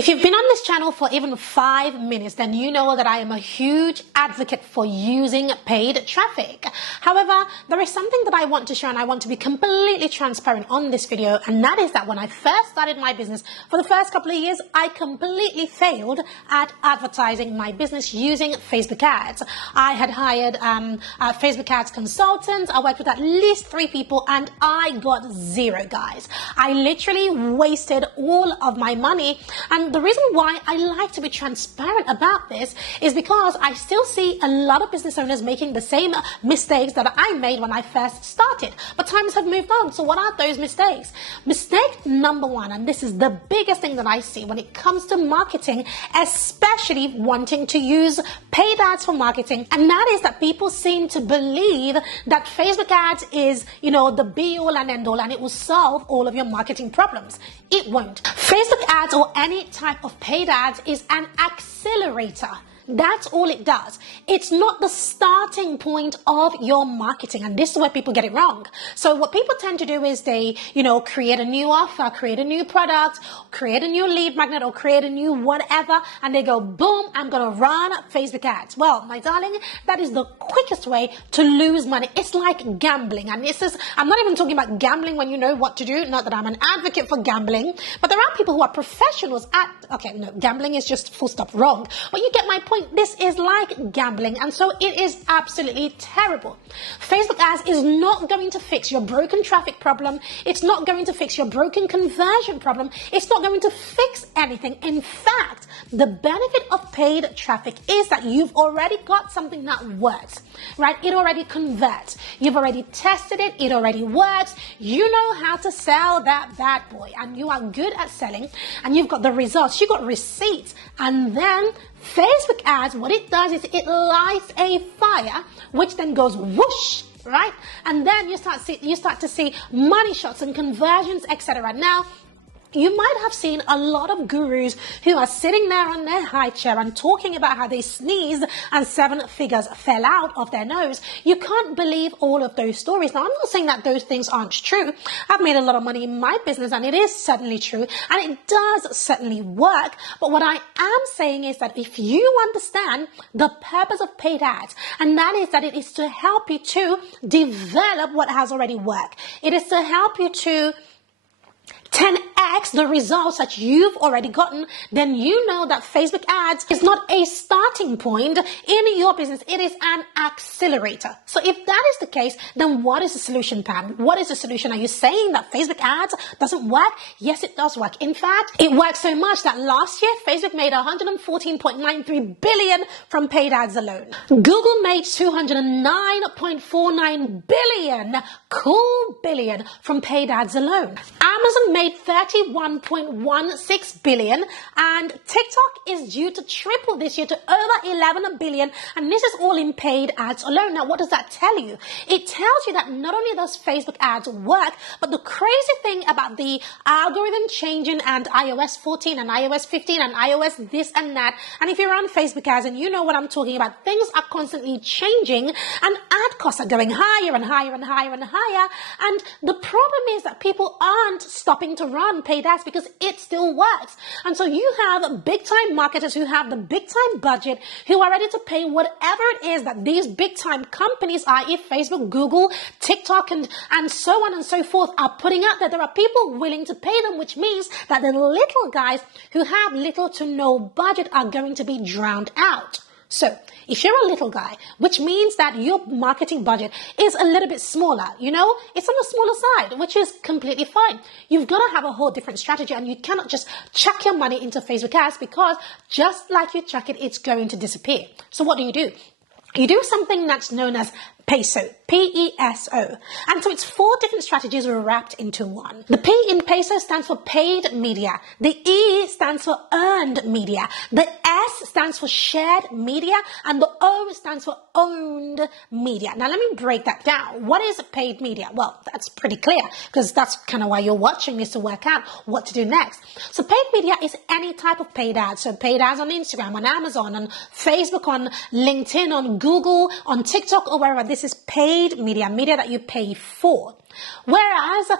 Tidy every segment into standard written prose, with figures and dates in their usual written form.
If you've been on this channel for even 5 minutes, then you know that I am a huge advocate for using paid traffic. However, there is something that I want to show, and I want to be completely transparent on this video, and that is that when I first started my business, for the first couple of years, I completely failed at advertising my business using Facebook ads. I had hired Facebook ads consultants. I worked with at least 3 people, and I got 0, guys. I literally wasted all of my money. And the reason why I like to be transparent about this is because I still see a lot of business owners making the same mistakes that I made when I first started. But times have moved on. So what are those mistakes? Mistake number 1, and this is the biggest thing that I see when it comes to marketing, especially wanting to use paid ads for marketing, and that is that people seem to believe that Facebook ads is, the be-all and end-all, and it will solve all of your marketing problems. It won't. Facebook ads or any type of paid ads is an accelerator. That's all it does. It's not the starting point of your marketing. And this is where people get it wrong. So what people tend to do is they, create a new offer, create a new product, create a new lead magnet, or create a new whatever. And they go, boom, I'm going to run Facebook ads. Well, my darling, that is the quickest way to lose money. It's like gambling. And I'm not even talking about gambling when you know what to do. Not that I'm an advocate for gambling, but there are people who are professionals gambling is just full stop wrong. But you get my point. This is like gambling, and so it is absolutely terrible. Facebook ads is not going to fix your broken traffic problem. It's not going to fix your broken conversion problem. It's not going to fix anything. In fact, the benefit of paid traffic is that you've already got something that works, right? It already converts. You've already tested it. It already works. You know how to sell that bad boy, and you are good at selling, and you've got the results. You've got receipts, and then Facebook ads, what it does is it lights a fire, which then goes whoosh, right? And then you start to see money shots and conversions, etc. Now, you might have seen a lot of gurus who are sitting there on their high chair and talking about how they sneezed and 7 figures fell out of their nose. You can't believe all of those stories. Now, I'm not saying that those things aren't true. I've made a lot of money in my business, and it is certainly true, and it does certainly work. But what I am saying is that if you understand the purpose of paid ads, and that is that it is to help you to develop what has already worked. It is to help you to 10x the results that you've already gotten, then you know that Facebook ads is not a starting point in your business. It is an accelerator. So if that is the case, then what is the solution, Pam? What is the solution? Are you saying that Facebook ads doesn't work? Yes, it does work. In fact, it works so much that last year, Facebook made $114.93 billion from paid ads alone. Google made $209.49 billion from paid ads alone. Amazon made $31.16 billion, and TikTok is due to triple this year to over 11 billion, and this is all in paid ads alone. Now, what does that tell you? It tells you that not only does Facebook ads work, but the crazy thing about the algorithm changing and iOS 14 and iOS 15 and iOS this and that, and if you're on Facebook ads and you know what I'm talking about, things are constantly changing, and ad costs are going higher and higher and higher and higher, and the problem is that people aren't stopping to run paid ads because it still works. And so you have big time marketers who have the big time budget, who are ready to pay whatever it is that these big time companies, i.e. Facebook, Google, TikTok, and so on and so forth, are putting out there. There are people willing to pay them, which means that the little guys who have little to no budget are going to be drowned out. So if you're a little guy, which means that your marketing budget is a little bit smaller, it's on the smaller side, which is completely fine. You've got to have a whole different strategy, and you cannot just chuck your money into Facebook ads, because just like you chuck it, it's going to disappear. So what do? You do something that's known as PESO, P-E-S-O. And so it's 4 different strategies wrapped into one. The P in PESO stands for paid media. The E stands for earned media. The S stands for shared media. And the O stands for owned media. Now, let me break that down. What is paid media? Well, that's pretty clear, because that's kind of why you're watching this, to work out what to do next. So paid media is any type of paid ads. So paid ads on Instagram, on Amazon, on Facebook, on LinkedIn, on Google, on TikTok, or wherever. This is paid media that you pay for. Whereas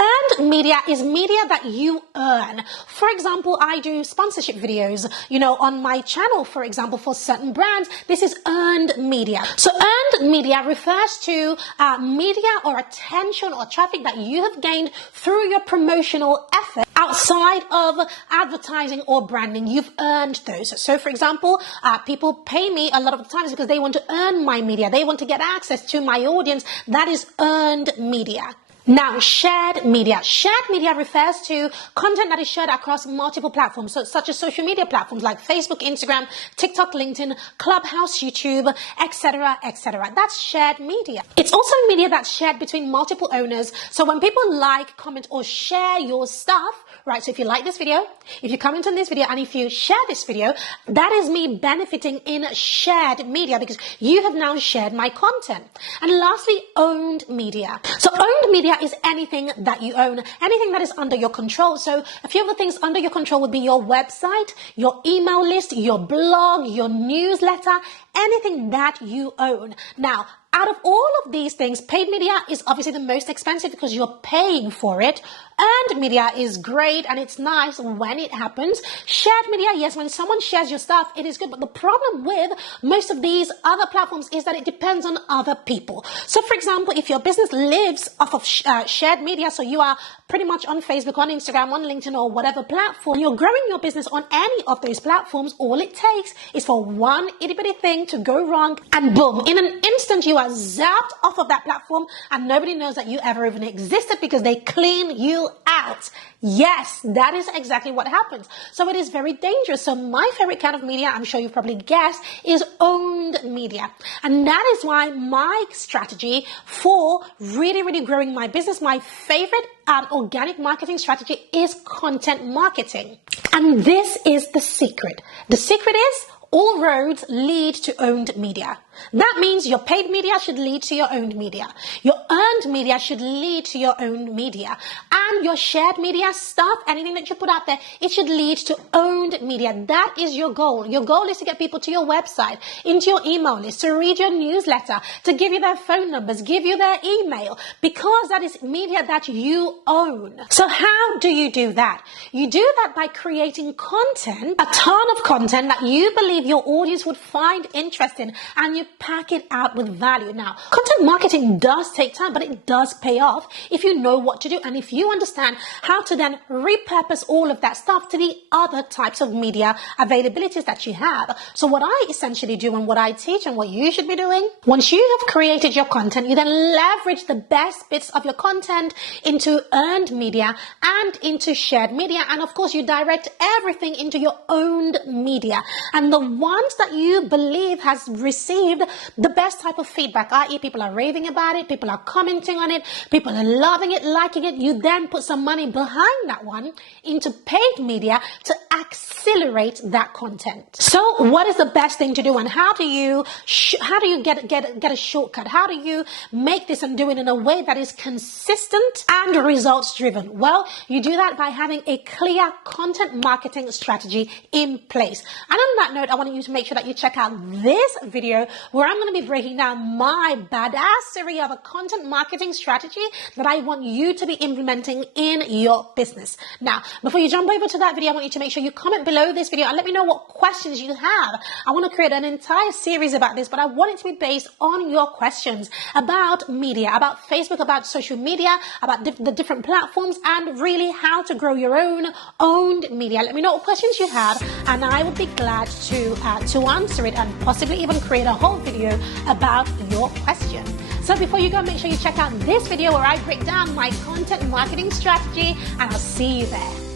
Earned media is media that you earn. For example, I do sponsorship videos, on my channel, for example, for certain brands. This is earned media. So earned media refers to media or attention or traffic that you have gained through your promotional effort outside of advertising or branding. You've earned those. So for example, people pay me a lot of the times because they want to earn my media. They want to get access to my audience. That is earned media. Now, shared media. Shared media refers to content that is shared across multiple platforms, such as social media platforms like Facebook, Instagram, TikTok, LinkedIn, Clubhouse, YouTube, etc., etc. That's shared media. It's also media that's shared between multiple owners. So when people like, comment, or share your stuff, right? So if you like this video, if you comment on this video, and if you share this video, that is me benefiting in shared media because you have now shared my content. And lastly, owned media. So owned media is anything that you own, anything that is under your control. So a few of the things under your control would be your website, your email list, your blog, your newsletter, anything that you own. Now, out of all of these things, paid media is obviously the most expensive because you're paying for it. Earned media is great and it's nice when it happens. Shared media, yes, when someone shares your stuff, it is good. But the problem with most of these other platforms is that it depends on other people. So for example, if your business lives off of shared media, so you are pretty much on Facebook, on Instagram, on LinkedIn, or whatever platform, you're growing your business on any of those platforms, all it takes is for one itty bitty thing to go wrong and boom, in an instant you are zapped off of that platform and nobody knows that you ever even existed because they clean you out. Yes, that is exactly what happens. So it is very dangerous. So my favorite kind of media, I'm sure you've probably guessed, is owned media. And that is why my strategy for really, really growing my business, my favorite organic marketing strategy is content marketing. And this is the secret. The secret is all roads lead to owned media. That means your paid media should lead to your owned media. Your earned media should lead to your owned media. And your shared media stuff, anything that you put out there, it should lead to owned media. That is your goal. Your goal is to get people to your website, into your email list, to read your newsletter, to give you their phone numbers, give you their email, because that is media that you own. So how do you do that? You do that by creating content, a ton of content that you believe your audience would find interesting, and you pack it out with value. Now, content marketing does take time, but it does pay off if you know what to do and if you understand how to then repurpose all of that stuff to the other types of media availabilities that you have. So what I essentially do and what I teach and what you should be doing, once you have created your content, you then leverage the best bits of your content into earned media and into shared media. And of course, you direct everything into your owned media. And the ones that you believe has received the best type of feedback, i.e. people are raving about it, people are commenting on it, people are loving it, liking it, you then put some money behind that one into paid media to accelerate that content. So what is the best thing to do, and how do you get a shortcut? How do you make this and do it in a way that is consistent and results driven? Well, you do that by having a clear content marketing strategy in place. And on that note, I want you to make sure that you check out this video where I'm going to be breaking down my badassery of a content marketing strategy that I want you to be implementing in your business. Now, before you jump over to that video, I want you to make sure you comment below this video and let me know what questions you have. I want to create an entire series about this, but I want it to be based on your questions about media, about Facebook, about social media, about the different platforms, and really how to grow your own owned media. Let me know what questions you have, and I would be glad to answer it and possibly even create a whole video about your question. So before you go, make sure you check out this video where I break down my content marketing strategy, and I'll see you there.